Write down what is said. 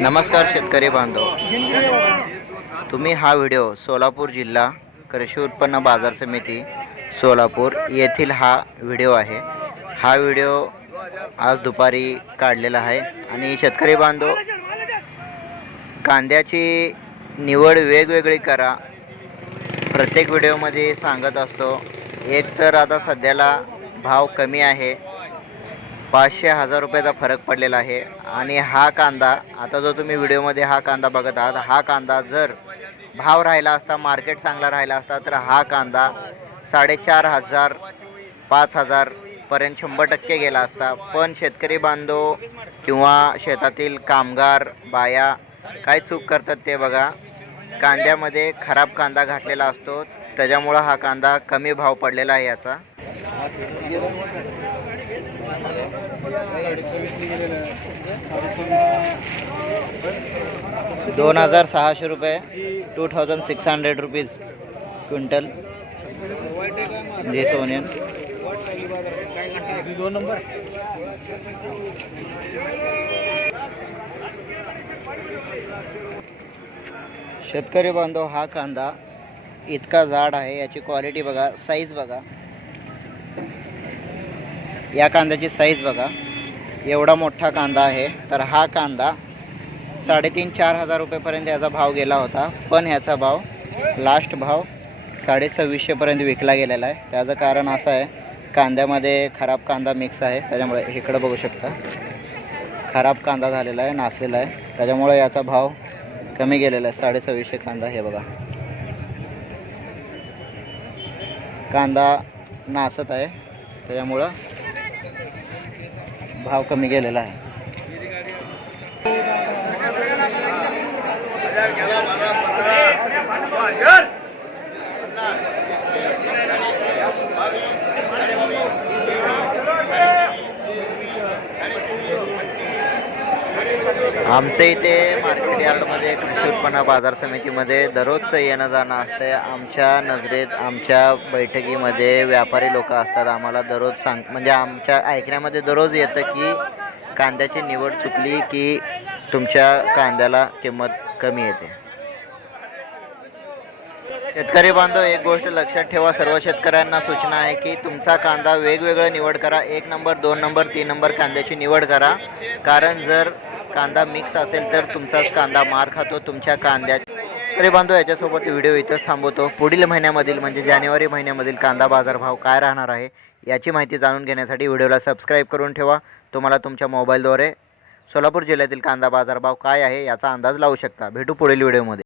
नमस्कार शेतकरी बांधव. तुम्ही हा व्हिडिओ सोलापूर जिल्हा कृषी उत्पन्न बाजार समिती सोलापूर येथील हा व्हिडिओ आहे. हा व्हिडिओ आज दुपारी काढलेला आहे. आणि शेतकरी बांधव कांद्याची निवड वेगवेगळी करा. प्रत्येक व्हिडिओमध्ये सांगत असतो. एक तर आता सध्याला भाव कमी आहे. पाचशे हजार रुपयाचा फरक पडलेला आहे. आणि हा कांदा आता जो तुम्ही व्हिडिओमध्ये हा कांदा बघत आहात हा कांदा जर भाव राहिला असता मार्केट चांगला राहिला असता तर हा कांदा साडेचार हजार पाच हजारपर्यंत शंभर टक्के गेला असता. पण शेतकरी बांधव किंवा शेतातील कामगार बाया काय चूक करतात ते बघा. कांद्यामध्ये खराब कांदा घातलेला असतो त्याच्यामुळं हा कांदा कमी भाव पडलेला आहे याचा. दोन हजार सहाशे रुपये two thousand six hundred rupees quintal. जे सोनियन. दोन नंबर शेतकरी बांधव हा कांदा इतका जाड आहे याची क्वालिटी बघा साईज बघा. या कांद्याची साईज बघा. एवढा मोठा कांदा आहे. तर हा कांदा साडेतीन चार हजार रुपयेपर्यंत याचा भाव गेला होता. पण ह्याचा भाव लास्ट भाव साडे सव्वीसशेपर्यंत विकला गेलेला आहे. त्याचं कारण असं आहे कांद्यामध्ये खराब कांदा मिक्स आहे. त्याच्यामुळे इकडं बघू शकता. खराब कांदा झालेला आहे नासलेला आहे. त्याच्यामुळे याचा भाव कमी गेलेला आहे. साडे सव्वीसशे कांदा हे बघा. कांदा नासत आहे. त्याच्यामुळं भाव कमी गेलेला आहे. आमच्या इथे मार्केट यार्डमध्ये कृषी उत्पन्न बाजार समितीमध्ये दररोजचं येणं जाणं असतं आमच्या नजरेत आमच्या बैठकीमध्ये व्यापारी लोक असतात. आम्हाला दररोज सांग म्हणजे आमच्या ऐकण्यामध्ये दररोज येतं की कांद्याची निवड चुकली की तुमच्या कांद्याला किंमत कमी येते. शेतकरी बांधव एक गोष्ट लक्षात ठेवा. सर्व शेतकऱ्यांना सूचना आहे की तुमचा कांदा वेगवेगळं निवड करा. एक नंबर दोन नंबर तीन नंबर कांद्याची निवड करा. कारण जर कांदा मिक्स असेल तर तुमचाच कांदा मार खातो तुमच्या कांद्या तरी बांधव याच्यासोबत व्हिडिओ इथंच थांबवतो. पुढील महिन्यामधील म्हणजे जानेवारी महिन्यामधील कांदा बाजारभाव काय राहणार आहे याची माहिती जाणून घेण्यासाठी व्हिडिओला सबस्क्राईब करून ठेवा. तुम्हाला तुमच्या मोबाईलद्वारे सोलापूर जिल्ह्यातील कांदा बाजारभाव काय आहे याचा अंदाज लावू शकता. भेटू पुढील व्हिडिओमध्ये